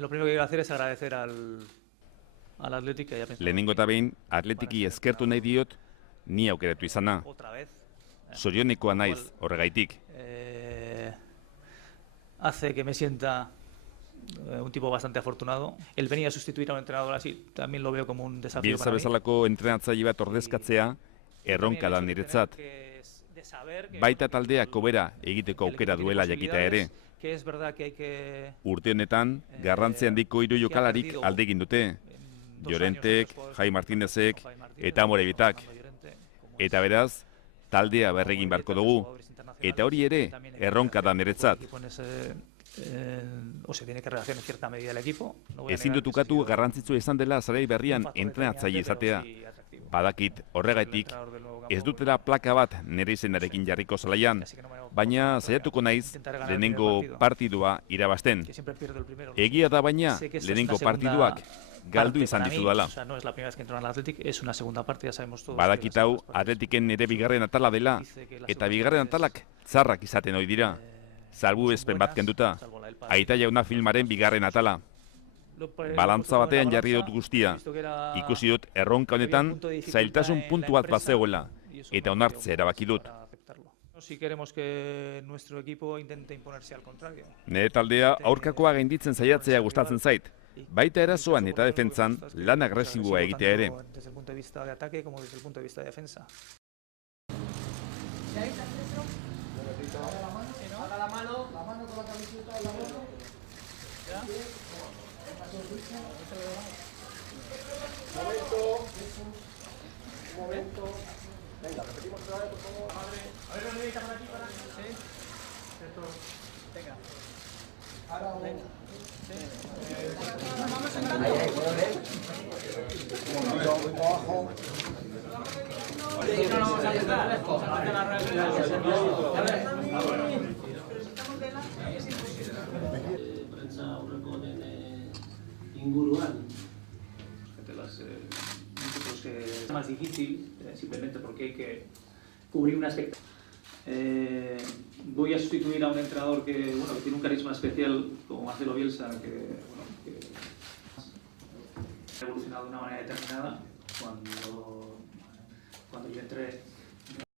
Lo primero que quiero hacer es agradecer al Athletic. Lehenengo eta behin, Athletiki eskertu nahi diot, ni aukeratu izana. Zorionekoa naiz horregaitik. Hace que me sienta un tipo bastante afortunado. El venir a sustituir a un entrenador así también lo veo como un desafío Bielsa para mí. bezalako entrenatzaile bat ordezkatzea, erronka da niretzat. Baita taldeak hobera egiteko aukera duela jakita ere. Urte honetan, garrantzi handiko 3 jokalarik alde egin dute. Llorentek, Jai Martinezek eta Amorebitak. Eta beraz, taldea berregin beharko dugu. Eta hori ere, erronka da niretzat. Ezin dut ukatu garrantzitsua izan dela zelai berrian entrenatzaile izatea. Badakit horregatik, ez dutela plaka bat nire izenarekin jarriko zelaian, baina saiatuko naiz lehenengo partidua irabazten. Egia da baina, lehenengo partiduak galdu izan ditudala. Badakit hau, Atletiken nire bigarren atala dela, eta bigarren atalak txarrak izaten ohi dira. Salbuespen bat kenduta, Aita Jauna filmaren bigarren atala. Balantza batean jarri dut guztia. Ikusi dut erronka honetan zailtasun puntu bat bazegoela, eta onartzea erabaki dut. Nire taldea aurkakoa gainditzen saiatzea gustatzen zait. Baita erasoan eta defentsan lan agresiboa egitea ere. Un momento. Venga, repetimos otra vez, por favor. A ver, ¿no necesitas por aquí para? Sí. Venga. Ahora venga. Vamos a entrar. Ahí, un momento, voy para abajo. No vamos a empezar. Hace la prensa aurrekoen inguruan. Es más difícil, simplemente porque hay que cubrir un aspecto. Voy a sustituir a un entrenador que tiene un carisma especial como Marcelo Bielsa, que ha evolucionado de una manera determinada. Cuando yo entré